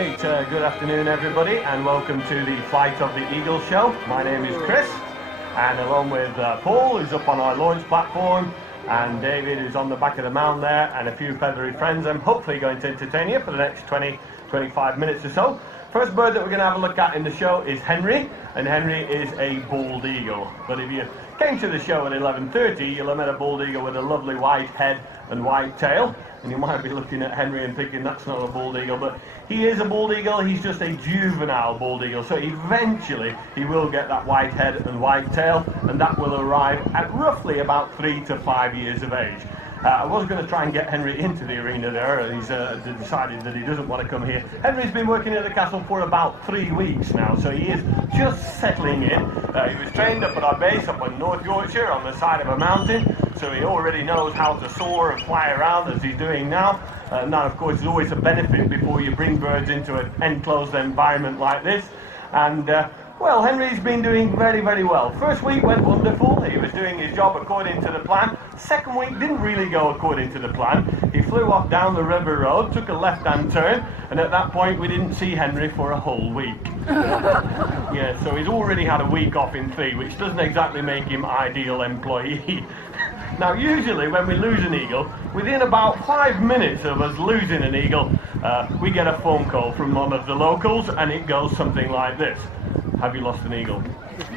Right, good afternoon everybody, and welcome to the Flight of the Eagle show. My name is Chris, and along with Paul, who's up on our launch platform, and David, who's on the back of the mound there, and a few feathery friends, I'm hopefully going to entertain you for the next 20-25 minutes or so. First bird that we're going to have a look at in the show is Henry, and Henry is a bald eagle. But if you came to the show at 11:30, you'll have met a bald eagle with a lovely white head and white tail, and you might be looking at Henry and thinking that's not a bald eagle, but he is a bald eagle. He's just a juvenile bald eagle, so eventually he will get that white head and white tail, and that will arrive at roughly about 3 to 5 years of age. I was going to try and get Henry into the arena there, and he's decided that he doesn't want to come here. Henry's been working at the castle for about 3 weeks now, so he is just settling in. He was trained up at our base up in North Yorkshire on the side of a mountain, so he already knows how to soar and fly around as he's doing now. Now, of course, there's always a benefit before you bring birds into an enclosed environment like this. And well, Henry's been doing very, very well. First week went wonderful. He was doing his job according to the plan. Second week didn't really go according to the plan. He flew off down the river road, took a left-hand turn, and at that point we didn't see Henry for a whole week. Yeah, so he's already had a week off in fee, which doesn't exactly make him ideal employee. Now, usually when we lose an eagle, within about 5 minutes of us losing an eagle, we get a phone call from one of the locals, and it goes something like this. Have you lost an eagle?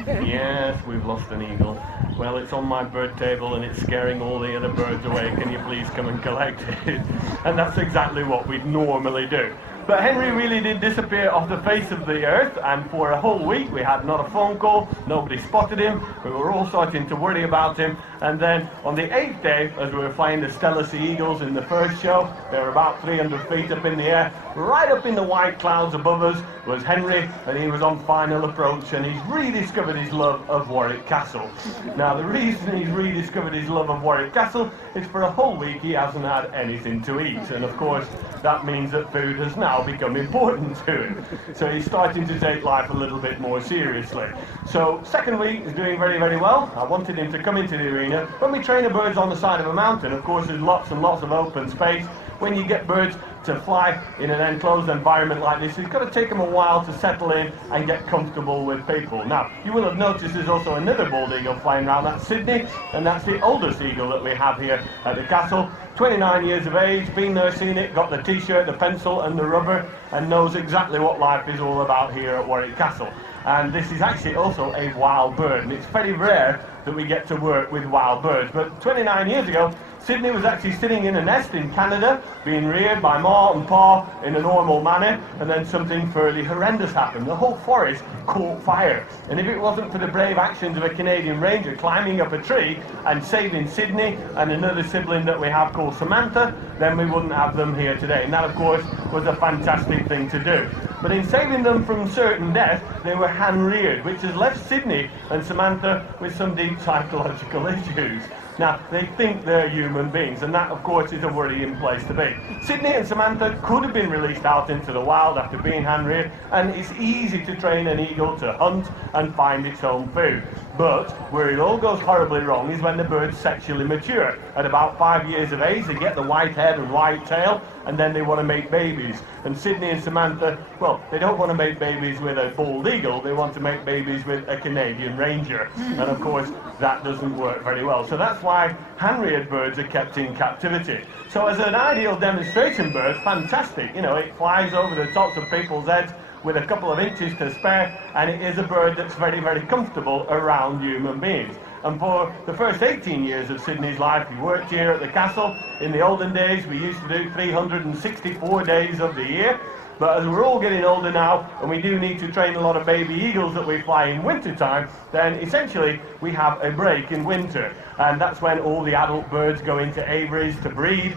Yes, we've lost an eagle. Well, it's on my bird table and it's scaring all the other birds away. Can you please come and collect it? And that's exactly what we'd normally do. But Henry really did disappear off the face of the earth, and for a whole week we had not a phone call, nobody spotted him, we were all starting to worry about him, and then on the 8th day, as we were flying the Stellar Sea Eagles in the first show, they were about 300 feet up in the air, right up in the white clouds above us was Henry, and he was on final approach, and he's rediscovered his love of Warwick Castle. Now, the reason he's rediscovered his love of Warwick Castle is for a whole week he hasn't had anything to eat, and of course that means that food has now become important to him. So he's starting to take life a little bit more seriously. So second week is doing very, very well. I wanted him to come into the arena. When we train the birds on the side of a mountain, of course there's lots and lots of open space. When you get birds to fly in an enclosed environment like this, it's got to take them a while to settle in and get comfortable with people. Now, you will have noticed there's also another bald eagle flying around. That's Sydney, and that's the oldest eagle that we have here at the castle. 29 years of age, been there, seen it, got the t-shirt, the pencil and the rubber, and knows exactly what life is all about here at Warwick Castle. And this is actually also a wild bird, and it's very rare that we get to work with wild birds. But 29 years ago, Sydney was actually sitting in a nest in Canada, being reared by Ma and Pa in a normal manner, and then something fairly horrendous happened. The whole forest caught fire, and if it wasn't for the brave actions of a Canadian ranger climbing up a tree and saving Sydney and another sibling that we have called Samantha, then we wouldn't have them here today. And that, of course, was a fantastic thing to do. But in saving them from certain death, they were hand-reared, which has left Sydney and Samantha with some deep psychological issues. Now, they think they're human beings, and that, of course, is a worrying place to be. Sydney and Samantha could have been released out into the wild after being hand-reared, and it's easy to train an eagle to hunt and find its own food. But where it all goes horribly wrong is when the birds sexually mature. At about 5 years of age, they get the white head and white tail, and then they want to make babies. And Sydney and Samantha, well, they don't want to make babies with a bald eagle, they want to make babies with a Canadian ranger. And of course, that doesn't work very well. So that's why hand-reared birds are kept in captivity. So as an ideal demonstration bird, fantastic. You know, it flies over the tops of people's heads with a couple of inches to spare, and it is a bird that's very, very comfortable around human beings. And for the first 18 years of Sydney's life, he worked here at the castle. In the olden days, we used to do 364 days of the year. But as we're all getting older now, and we do need to train a lot of baby eagles that we fly in winter time, then essentially we have a break in winter. And that's when all the adult birds go into aviaries to breed.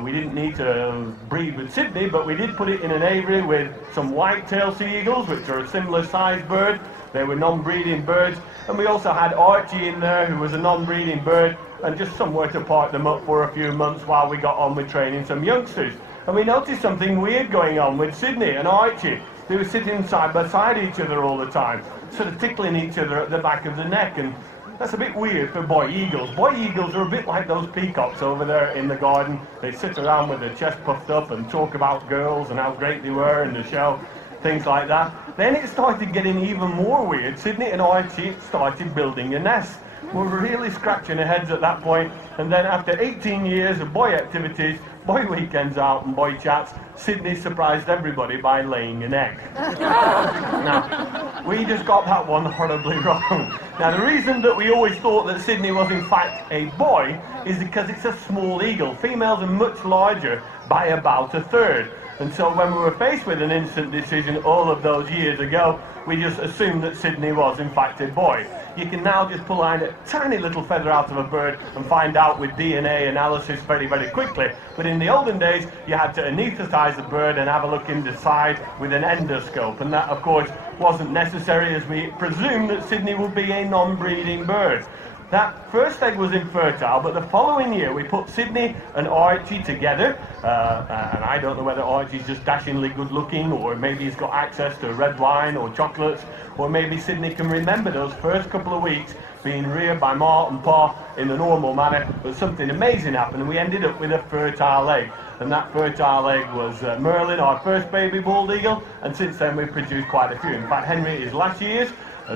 We didn't need to breed with Sydney, but we did put it in an aviary with some white-tailed sea eagles, which are a similar sized bird. They were non-breeding birds. And we also had Archie in there, who was a non-breeding bird, and just somewhere to park them up for a few months while we got on with training some youngsters. And we noticed something weird going on with Sydney and Archie. They were sitting side by side each other all the time, sort of tickling each other at the back of the neck, and that's a bit weird for boy eagles. Boy eagles are a bit like those peacocks over there in the garden. They sit around with their chest puffed up and talk about girls and how great they were in the show, things like that. Then it started getting even more weird. Sydney and Archie started building a nest. We were really scratching our heads at that point, and then after 18 years of boy activities, boy weekends out and boy chats, Sydney surprised everybody by laying an egg. Now, we just got that one horribly wrong. Now, the reason that we always thought that Sydney was in fact a boy is because it's a small eagle. Females are much larger by about a third. And so when we were faced with an instant decision all of those years ago, we just assumed that Sydney was in fact a boy. You can now just pull out a tiny little feather out of a bird and find out with DNA analysis very, very quickly. But in the olden days, you had to anesthetize the bird and have a look in the side with an endoscope. And that, of course, wasn't necessary, as we presumed that Sydney would be a non-breeding bird. That first egg was infertile, but the following year we put Sydney and Archie together, and I don't know whether Archie's just dashingly good looking, or maybe he's got access to red wine or chocolates, or maybe Sydney can remember those first couple of weeks being reared by Ma and Pa in the normal manner, but something amazing happened and we ended up with a fertile egg. And that fertile egg was Merlin, our first baby bald eagle, and since then we've produced quite a few. In fact, Henry is last year's.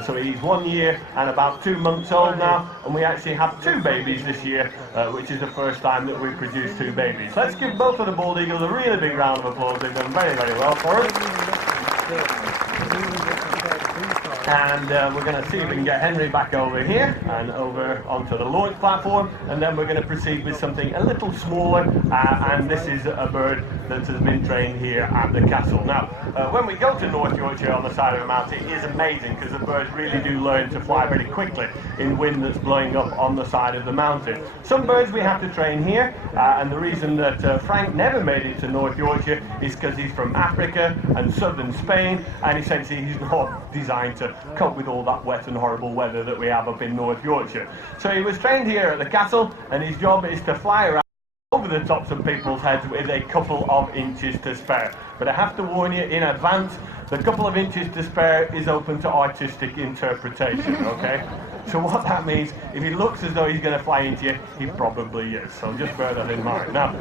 So he's 1 year and about 2 months old now, and we actually have 2 babies this year, which is the first time that we've produced 2 babies. Let's give both of the bald eagles a really big round of applause. They've done very, very well for us. And we're going to see if we can get Henry back over here and over onto the launch platform, and then we're going to proceed with something a little smaller, and this is a bird that has been trained here at the castle. Now, when we go to North Yorkshire on the side of the mountain, it is amazing because the birds really do learn to fly very quickly in wind that's blowing up on the side of the mountain. Some birds we have to train here, and the reason that Frank never made it to North Yorkshire is because he's from Africa and southern Spain, and essentially he's not designed to cope with all that wet and horrible weather that we have up in North Yorkshire. So he was trained here at the castle, and his job is to fly around over the tops of people's heads with a couple of inches to spare. But I have to warn you in advance, the couple of inches to spare is open to artistic interpretation, okay? So what that means, if he looks as though he's going to fly into you, he probably is. So just bear that in mind. Now,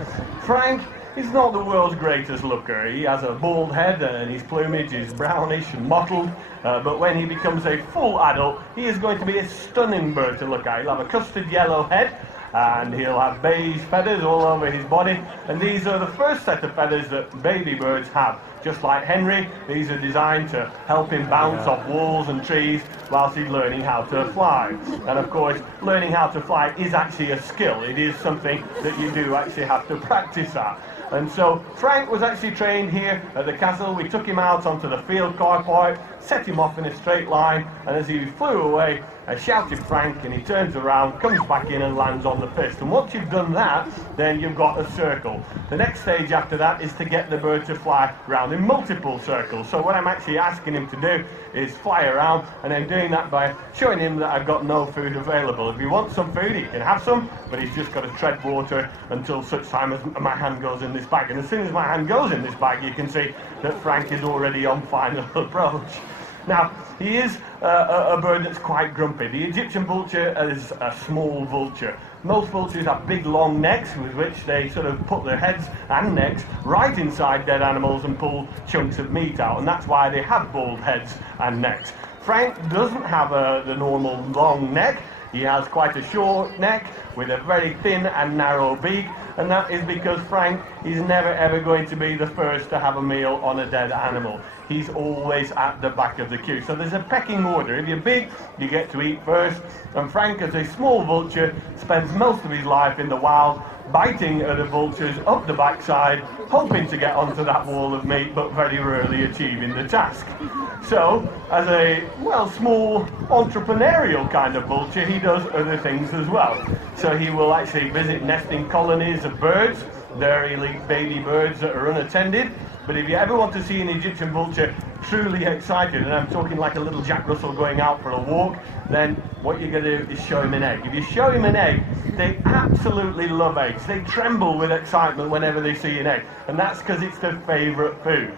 Frank is not the world's greatest looker. He has a bald head and his plumage is brownish and mottled, but when he becomes a full adult, he is going to be a stunning bird to look at. He'll have a custard yellow head, and he'll have beige feathers all over his body, and these are the first set of feathers that baby birds have. Just like Henry, these are designed to help him bounce off walls and trees whilst he's learning how to fly. And of course, learning how to fly is actually a skill. It is something that you do actually have to practice at. And so Frank was actually trained here at the castle. We took him out onto the field car park, set him off in a straight line, and as he flew away, I shouted Frank, and he turns around, comes back in and lands on the fist. And once you've done that, then you've got a circle. The next stage after that is to get the bird to fly around in multiple circles. So what I'm actually asking him to do is fly around, and I'm doing that by showing him that I've got no food available. If he wants some food, he can have some, but he's just got to tread water until such time as my hand goes in this bag. And as soon as my hand goes in this bag, you can see that Frank is already on final approach. Now, he is a bird that's quite grumpy. The Egyptian vulture is a small vulture. Most vultures have big long necks with which they sort of put their heads and necks right inside dead animals and pull chunks of meat out, and that's why they have bald heads and necks. Frank doesn't have the normal long neck. He has quite a short neck with a very thin and narrow beak, and that is because Frank is never ever going to be the first to have a meal on a dead animal. He's always at the back of the queue. So there's a pecking order. If you're big, you get to eat first, and Frank, as a small vulture, spends most of his life in the wild, biting at the vultures up the backside, hoping to get onto that wall of meat, but very rarely achieving the task. So, as a, well, small entrepreneurial kind of vulture, he does other things as well. So he will actually visit nesting colonies of birds, their elite baby birds that are unattended. But if you ever want to see an Egyptian vulture truly excited, and I'm talking like a little Jack Russell going out for a walk, then what you're going to do is show him an egg. If you show him an egg, they absolutely love eggs. They tremble with excitement whenever they see an egg, and that's because it's their favourite food.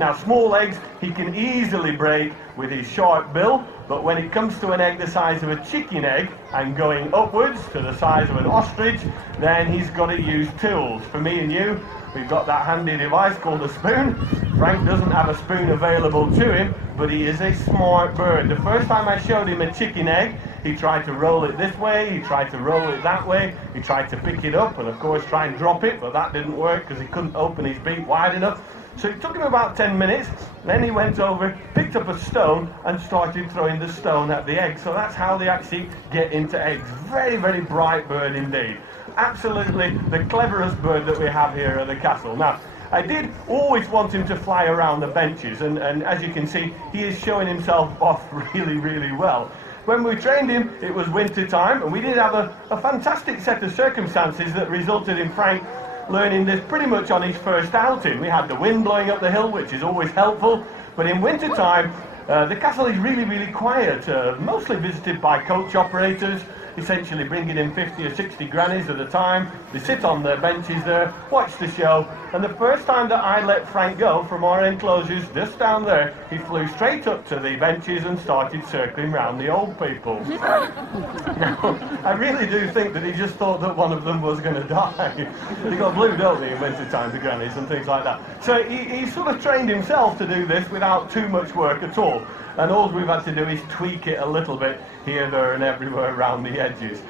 Now, small eggs he can easily break with his sharp bill, but when it comes to an egg the size of a chicken egg and going upwards to the size of an ostrich, then he's got to use tools. For me and you, we've got that handy device called a spoon. Frank doesn't have a spoon available to him, but he is a smart bird. The first time I showed him a chicken egg, he tried to roll it this way, he tried to roll it that way, he tried to pick it up and of course try and drop it, but that didn't work because he couldn't open his beak wide enough. So it took him about 10 minutes, then he went over, picked up a stone and started throwing the stone at the egg. So that's how they actually get into eggs. Very, very bright bird indeed. Absolutely the cleverest bird that we have here at the castle. Now, I did always want him to fly around the benches, and as you can see, he is showing himself off really, really well. When we trained him, it was winter time, and we did have a fantastic set of circumstances that resulted in Frank learning this pretty much on his first outing. We had the wind blowing up the hill, which is always helpful, but in winter time, the castle is really, really quiet, mostly visited by coach operators, essentially bringing in 50 or 60 grannies at a time. They sit on their benches there, watch the show, and the first time that I let Frank go from our enclosures just down there, he flew straight up to the benches and started circling around the old people. Now, I really do think that he just thought that one of them was going to die. They got blue, don't they, in winter time, the grannies and things like that. So he sort of trained himself to do this without too much work at all. And all we've had to do is tweak it a little bit here, there and everywhere around the edges.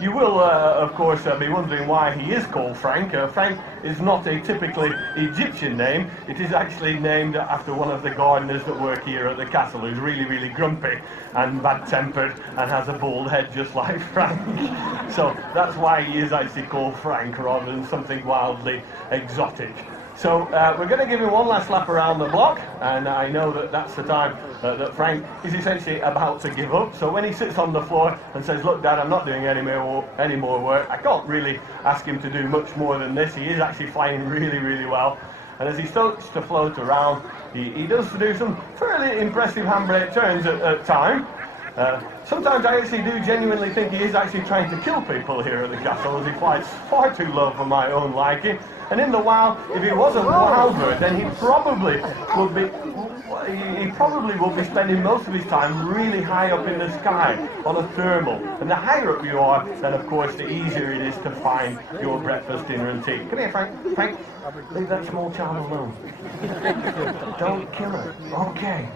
You will, of course, be wondering why he is called Frank. Frank is not a typically Egyptian name. It is actually named after one of the gardeners that work here at the castle, who's really, really grumpy and bad-tempered and has a bald head just like Frank. So that's why he is actually called Frank rather than something wildly exotic. So we're going to give him one last lap around the block, and I know that that's the time that Frank is essentially about to give up. So when he sits on the floor and says, "Look, Dad, I'm not doing any more work," I can't really ask him to do much more than this. He is actually flying really, really well. And as he starts to float around, he does do some fairly impressive handbrake turns at time. Sometimes I actually do genuinely think he is actually trying to kill people here at the castle, as he flies far too low for my own liking. And in the wild, if he was a wild bird, then he probably would be spending most of his time really high up in the sky on a thermal. And the higher up you are, then of course the easier it is to find your breakfast, dinner and tea. Come here, Frank. Frank, leave that small child alone. Don't kill her. Okay.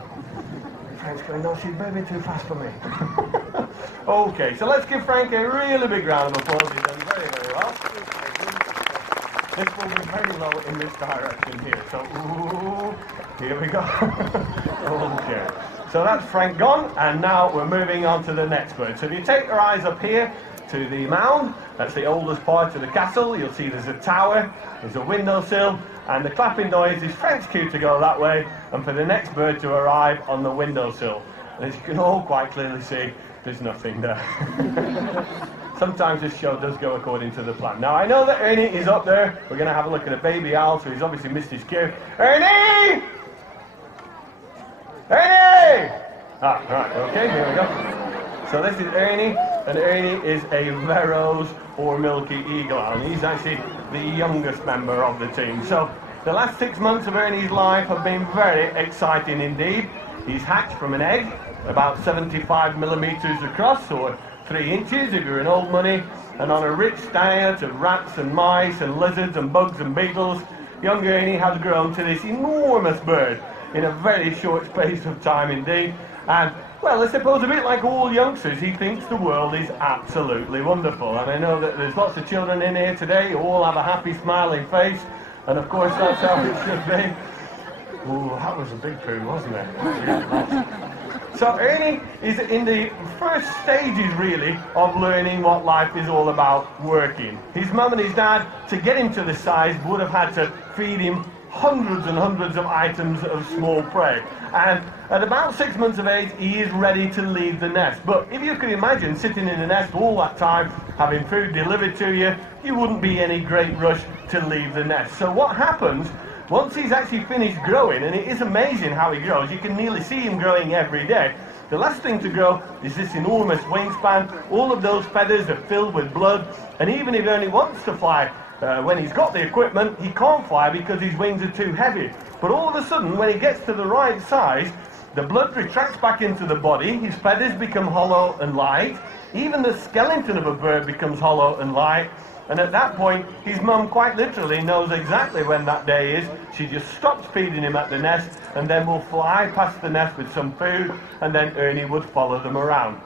Frank's going, "No, she's maybe too fast for me." Okay, so let's give Frank a really big round of applause. He's done very, very well. This will be very low in this direction here. So, ooh, here we go. Okay. So that's Frank gone, and now we're moving on to the next bird. So if you take your eyes up here to the mound, that's the oldest part of the castle. You'll see there's a tower, there's a windowsill, and the clapping noise is Frank's cue to go that way, and for the next bird to arrive on the windowsill. And as you can all quite clearly see, there's nothing there. Sometimes this show does go according to the plan. Now, I know that Ernie is up there. We're going to have a look at a baby owl, so he's obviously missed his cue. Ernie! Ernie! Ah, right, okay, here we go. So this is Ernie, and Ernie is a Veros or Milky Eagle owl. He's actually the youngest member of the team. So the last 6 months of Ernie's life have been very exciting indeed. He's hatched from an egg, about 75 millimeters across, or 3 inches if you're in old money, and on a rich diet of rats and mice and lizards and bugs and beetles, young Ernie has grown to this enormous bird in a very short space of time indeed. And, well, I suppose a bit like all youngsters, he thinks the world is absolutely wonderful. And I know that there's lots of children in here today who all have a happy, smiling face, and of course that's how it should be. Ooh, that was a big poo, wasn't it? Yeah, so Ernie is in the first stages, really, of learning what life is all about working. His mum and his dad, to get him to this size, would have had to feed him hundreds and hundreds of items of small prey. And at about 6 months of age, he is ready to leave the nest. But if you could imagine sitting in the nest all that time, having food delivered to you, you wouldn't be any great rush to leave the nest. So what happens, once he's actually finished growing, and it is amazing how he grows, you can nearly see him growing every day. The last thing to grow is this enormous wingspan. All of those feathers are filled with blood, and even if Ernie wants to fly, when he's got the equipment, he can't fly because his wings are too heavy. But all of a sudden, when he gets to the right size, the blood retracts back into the body, his feathers become hollow and light, even the skeleton of a bird becomes hollow and light, and at that point, his mum quite literally knows exactly when that day is. She just stops feeding him at the nest, and then will fly past the nest with some food, and then Ernie would follow them around.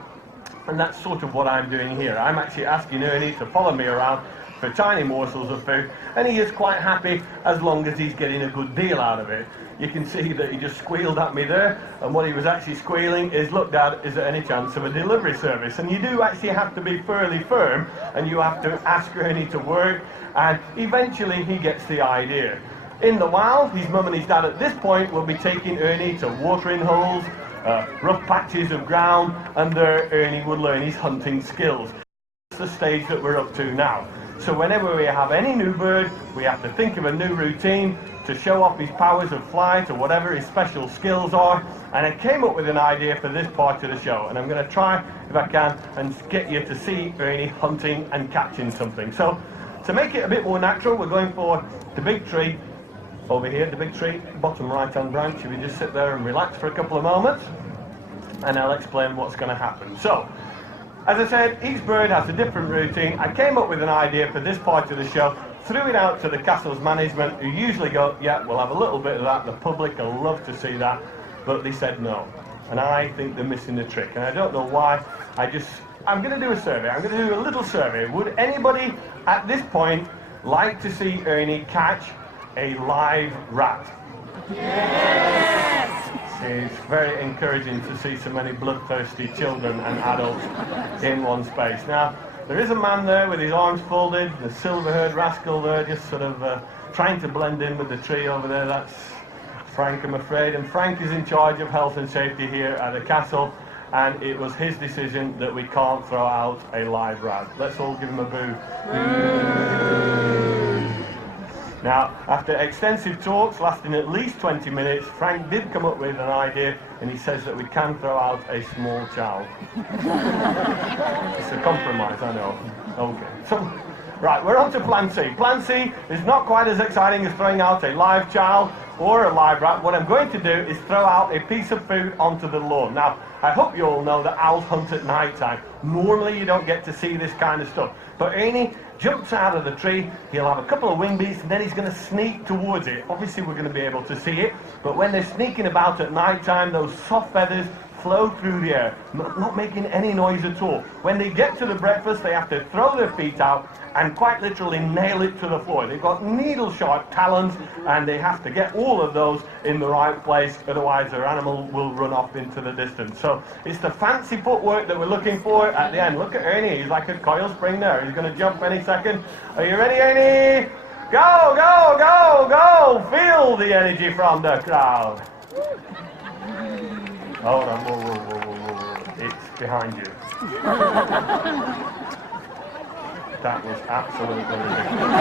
And that's sort of what I'm doing here. I'm actually asking Ernie to follow me around for tiny morsels of food, and he is quite happy as long as he's getting a good deal out of it. You can see that he just squealed at me there, and what he was actually squealing is, look Dad, is there any chance of a delivery service? And you do actually have to be fairly firm, and you have to ask Ernie to work, and eventually he gets the idea. In the wild, his mum and his dad at this point will be taking Ernie to watering holes, rough patches of ground, and there Ernie would learn his hunting skills. That's the stage that we're up to now. So whenever we have any new bird, we have to think of a new routine to show off his powers of flight or whatever his special skills are. And I came up with an idea for this part of the show, and I'm going to try, if I can, and get you to see Ernie hunting and catching something. So to make it a bit more natural, we're going for the big tree over here, the big tree, bottom right-hand branch. If you just sit there and relax for a couple of moments, and I'll explain what's going to happen. So, as I said, each bird has a different routine. I came up with an idea for this part of the show, threw it out to the castle's management, who usually go, yeah, we'll have a little bit of that, the public will love to see that, but they said no. And I think they're missing the trick, and I don't know why. I'm going to do a survey. I'm going to do a little survey. Would anybody at this point like to see Ernie catch a live rat? Yes! It's very encouraging to see so many bloodthirsty children and adults in one space. Now, there is a man there with his arms folded, the silver-haired rascal there, just sort of trying to blend in with the tree over there. That's Frank, I'm afraid. And Frank is in charge of health and safety here at the castle, and it was his decision that we can't throw out a live rat. Let's all give him a boo. Now, after extensive talks lasting at least 20 minutes, Frank did come up with an idea, and he says that we can throw out a small child. It's a compromise, I know. Okay. So, right, we're on to Plan C. Plan C is not quite as exciting as throwing out a live child or a live rat. What I'm going to do is throw out a piece of food onto the lawn. Now, I hope you all know that owls hunt at night time. Normally, you don't get to see this kind of stuff. But Ernie jumps out of the tree, he'll have a couple of wing beats, and then he's going to sneak towards it. Obviously, we're going to be able to see it, but when they're sneaking about at night time, those soft feathers flow through the air, not making any noise at all. When they get to the breakfast, they have to throw their feet out and quite literally nail it to the floor. They've got needle-sharp talons, and they have to get all of those in the right place, otherwise their animal will run off into the distance. So it's the fancy footwork that we're looking for at the end. Look at Ernie, he's like a coil spring there. He's going to jump any second. Are you ready, Ernie? Go, go, go, go! Feel the energy from the crowd. Hold on, whoa, whoa, whoa, whoa, whoa. It's behind you. That was absolutely ridiculous.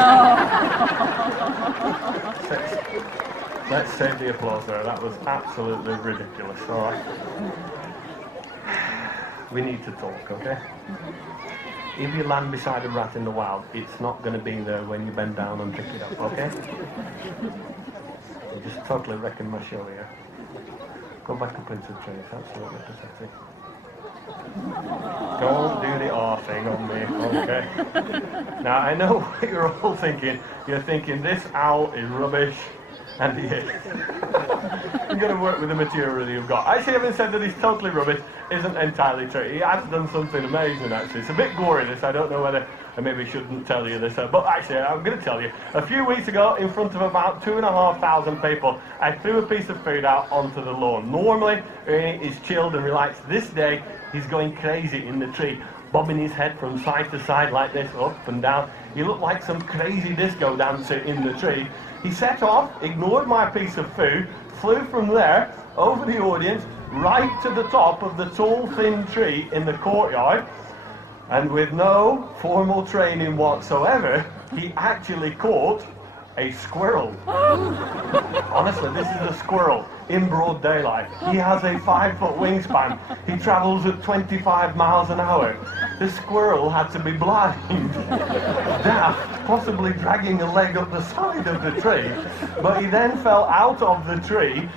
Let's save the applause there. That was absolutely ridiculous. All right. We need to talk, okay? If you land beside a rat in the wild, it's not going to be there when you bend down and pick it up, okay? You just totally wrecking my show here. Go back up into the tree, it's absolutely pathetic. Don't do the R thing on me, okay? Now, I know what you're all thinking. You're thinking, this owl is rubbish, and he is. You've got to work with the material you've got. Actually, having said that he's totally rubbish isn't entirely true. He has done something amazing, actually. It's a bit gory, this. I don't know whether I maybe shouldn't tell you this, but actually, I'm going to tell you. A few weeks ago, in front of about 2,500 people, I threw a piece of food out onto the lawn. Normally, Ernie is chilled and relaxed. This day, he's going crazy in the tree, bobbing his head from side to side like this, up and down. He looked like some crazy disco dancer in the tree. He set off, ignored my piece of food, flew from there, over the audience, right to the top of the tall, thin tree in the courtyard, and with no formal training whatsoever, he actually caught a squirrel. Honestly, this is a squirrel in broad daylight. He has a 5-foot wingspan. He travels at 25 miles an hour. the squirrel had to be blind, deaf, possibly dragging a leg up the side of the tree, but he then fell out of the tree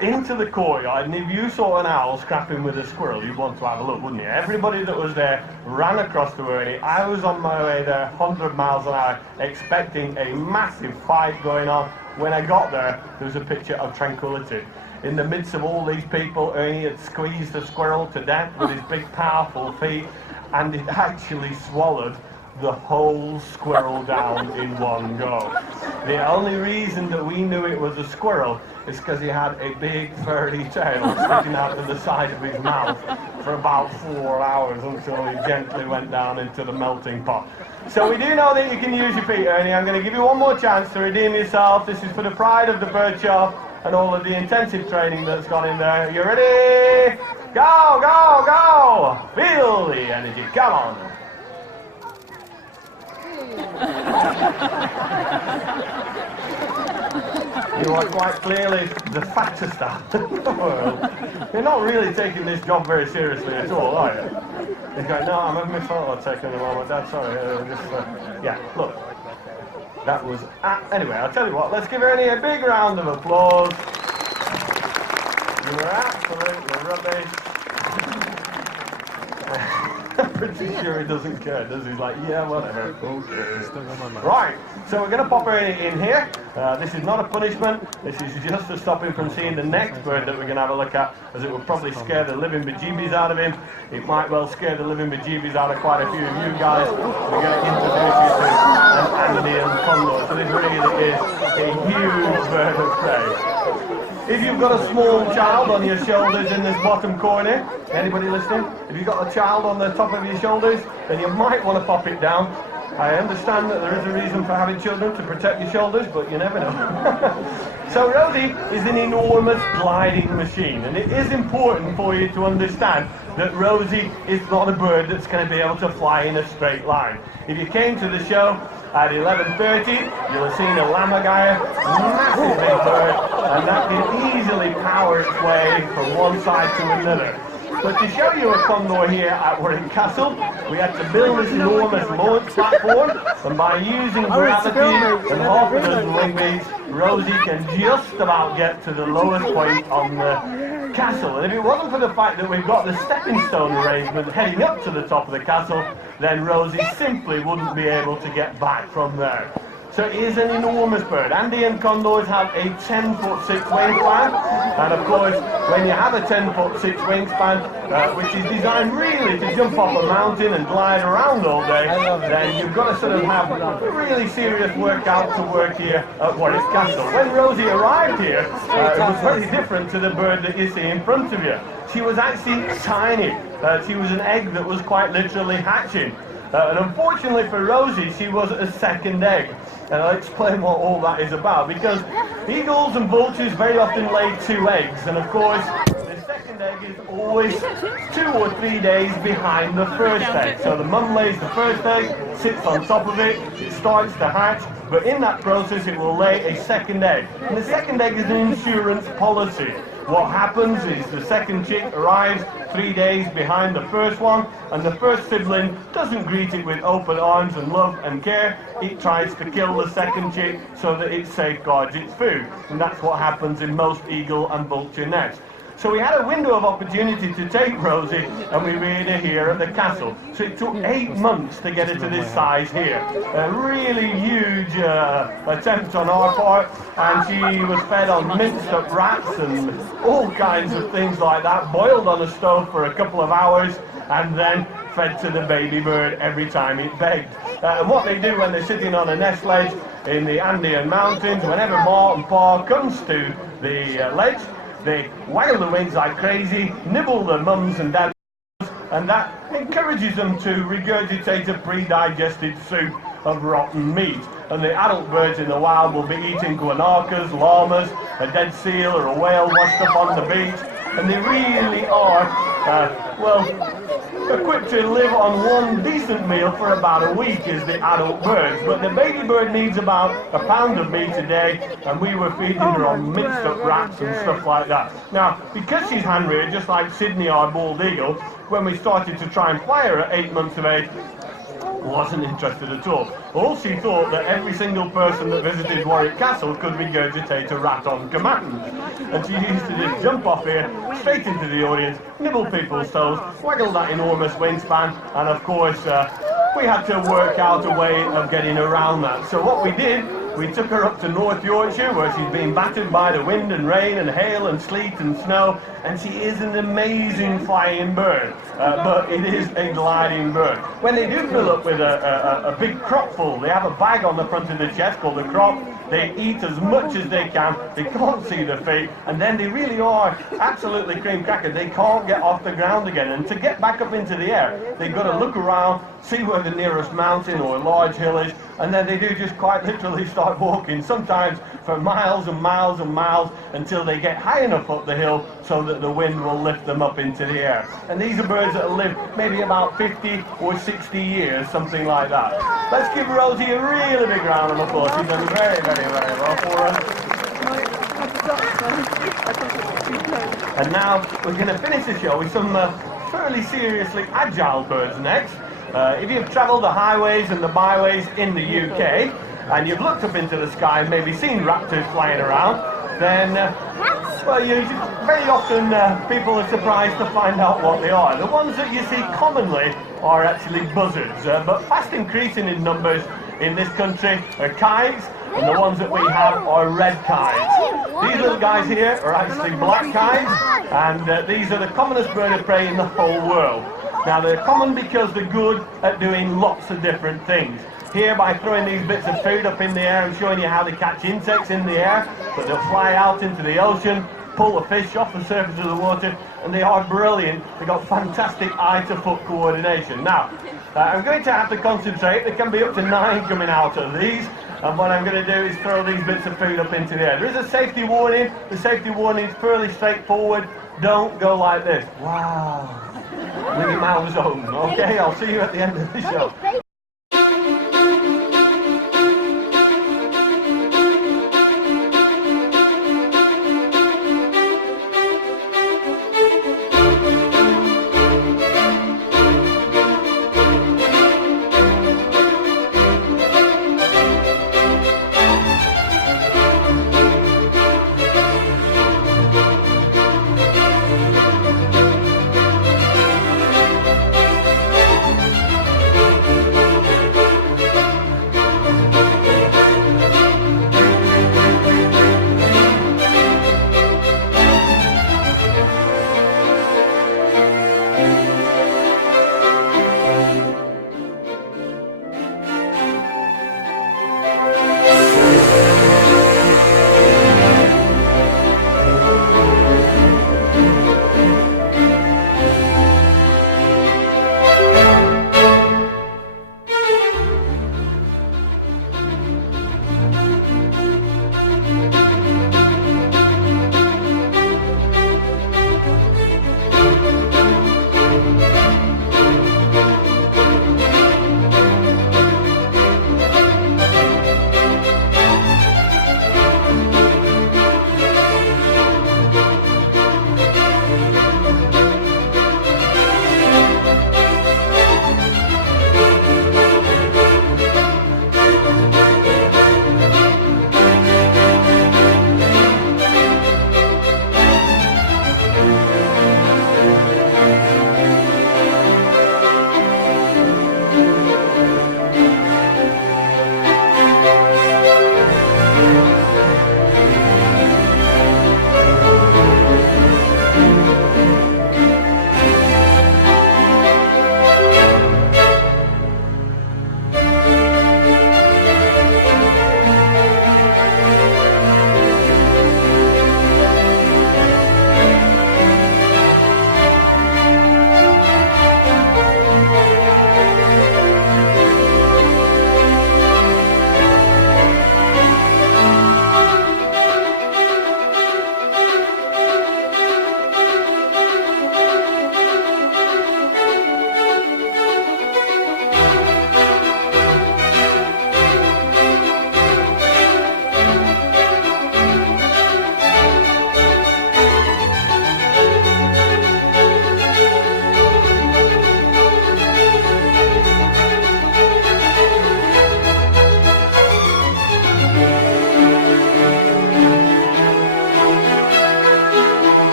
into the courtyard, and if you saw an owl scrapping with a squirrel, you'd want to have a look, wouldn't you? Everybody that was there ran across to Ernie. I was on my way there 100 miles an hour, expecting a massive fight going on. When I got there, there was a picture of tranquility. In the midst of all these people, Ernie had squeezed the squirrel to death with his big, powerful feet, and it actually swallowed the whole squirrel down in one go. The only reason that we knew it was a squirrel is because he had a big furry tail sticking out of the side of his mouth for about 4 hours until he gently went down into the melting pot. So we do know that you can use your feet, Ernie. I'm going to give you one more chance to redeem yourself. This is for the pride of the bird show and all of the intensive training that's gone in there. You ready? Go, go, go! Feel the energy, come on! You are quite clearly the fattest out in the world. You're not really taking this job very seriously at all, are you? He's going, no, I'm having my photo taken at the moment, Dad, sorry. Yeah, look. That was... anyway, I'll tell you what, let's give Ernie a big round of applause. You were absolutely rubbish. I'm pretty sure he doesn't care, does he? He's like, yeah, whatever. Okay. Right, so we're going to pop Ernie in here. This is not a punishment. This is just to stop him from seeing the next bird that we're going to have a look at, as it will probably scare the living bejeebies out of him. It might well scare the living bejeebies out of quite a few of you guys. We're going to introduce you to an Andean condor. So this really is a huge bird of prey. If you've got a small child on your shoulders in this bottom corner, anybody listening? If you've got a child on the top of your shoulders, then you might want to pop it down. I understand that there is a reason for having children to protect your shoulders, but you never know. So Rosie is an enormous gliding machine, and it is important for you to understand that Rosie is not a bird that's going to be able to fly in a straight line. If you came to the show at 11:30, you'll have seen a lammergeier, massive big bird, and that can easily power its way from one side to another. But to show you a condor here at Warwick Castle, we had to build this enormous launch platform, and by using gravity and half a dozen wing beats, Rosie can just about get to the lowest point on the castle. And if it wasn't for the fact that we've got the stepping stone arrangement heading up to the top of the castle, then Rosie simply wouldn't be able to get back from there. So it is an enormous bird. Andean condors have a 10'6" wingspan, and of course, when you have a 10'6" wingspan, which is designed really to jump off a mountain and glide around all day, then you've got to sort of have a really serious workout to work here at Warwick Castle. When Rosie arrived here, it was very different to the bird that you see in front of you. She was actually tiny. She was an egg that was quite literally hatching. And unfortunately for Rosie, she was a second egg. And I'll explain what all that is about, because eagles and vultures very often lay 2 eggs, and of course the second egg is always 2 or 3 days behind the first egg. So the mum lays the first egg, sits on top of it, it starts to hatch, but in that process it will lay a second egg. And the second egg is an insurance policy. What happens is the second chick arrives 3 days behind the first one, and the first sibling doesn't greet it with open arms and love and care. It tries to kill the second chick so that it safeguards its food, and that's what happens in most eagle and vulture nests. So we had a window of opportunity to take Rosie, and we reared her here at the castle. So it took 8 months to get her to this size here. A really huge attempt on our part, and she was fed on minced up rats and all kinds of things like that, boiled on a stove for a couple of hours, and then fed to the baby bird every time it begged. And what they do when they're sitting on a nest ledge in the Andean mountains, whenever Ma and Pa comes to the ledge, they waggle the wings like crazy, nibble the mums and dads, and that encourages them to regurgitate a pre-digested soup of rotten meat. And the adult birds in the wild will be eating guanacas, llamas, a dead seal or a whale washed up on the beach, and they really are, well, equipped to live on one decent meal for about a week as the adult birds, but the baby bird needs about a pound of meat a day, and we were feeding her on mixed up rats and stuff like that. Now, because she's hand-reared, just like Sydney, our bald eagle, when we started to try and fly her at 8 months of age, wasn't interested at all. All she thought that every single person that visited Warwick Castle could regurgitate a rat on command. And she used to just jump off here, straight into the audience, nibble people's toes, waggle that enormous wingspan, and of course, we had to work out a way of getting around that. So what we did, we took her up to North Yorkshire, where she's been battered by the wind and rain and hail and sleet and snow, and she is an amazing flying bird, but it is a gliding bird. When they do fill up with a big crop full, they have a bag on the front of the chest called the crop. They eat as much as they can, they can't see their feet, and then they really are absolutely cream crackers. They can't get off the ground again, and to get back up into the air, they've got to look around, see where the nearest mountain or large hill is, and then they do just quite literally start walking, sometimes for miles and miles and miles, until they get high enough up the hill so that the wind will lift them up into the air. And these are birds that live maybe about 50 or 60 years, something like that. Let's give Rosie a really big round of applause. She's done very, very, very well for us. And now we're going to finish the show with some fairly seriously agile birds next. If you've travelled the highways and the byways in the UK, and you've looked up into the sky and maybe seen raptors flying around, then, well, very often people are surprised to find out what they are. The ones that you see commonly are actually buzzards, but fast increasing in numbers in this country are kites, and the ones that we have are red kites. These little guys here are actually black kites, and these are the commonest bird of prey in the whole world. Now, they're common because they're good at doing lots of different things. Here, by throwing these bits of food up in the air and showing you how they catch insects in the air, but they'll fly out into the ocean, pull the fish off the surface of the water, and they are brilliant. They've got fantastic eye-to-foot coordination. Now, I'm going to have to concentrate. There can be up to 9 coming out of these, and what I'm going to do is throw these bits of food up into the air. There is a safety warning. The safety warning is fairly straightforward. Don't go like this. Wow. Minnie Mouse zone. Okay, I'll see you at the end of the show.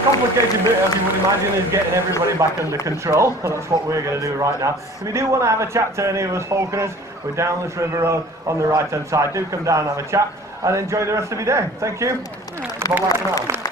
complicated bit, as you would imagine, is getting everybody back under control. That's what we're going to do right now. If you do want to have a chat to any of us Falconers, we're down this river road on the right-hand side. Do come down and have a chat and enjoy the rest of your day. Thank you. Bye-bye for now.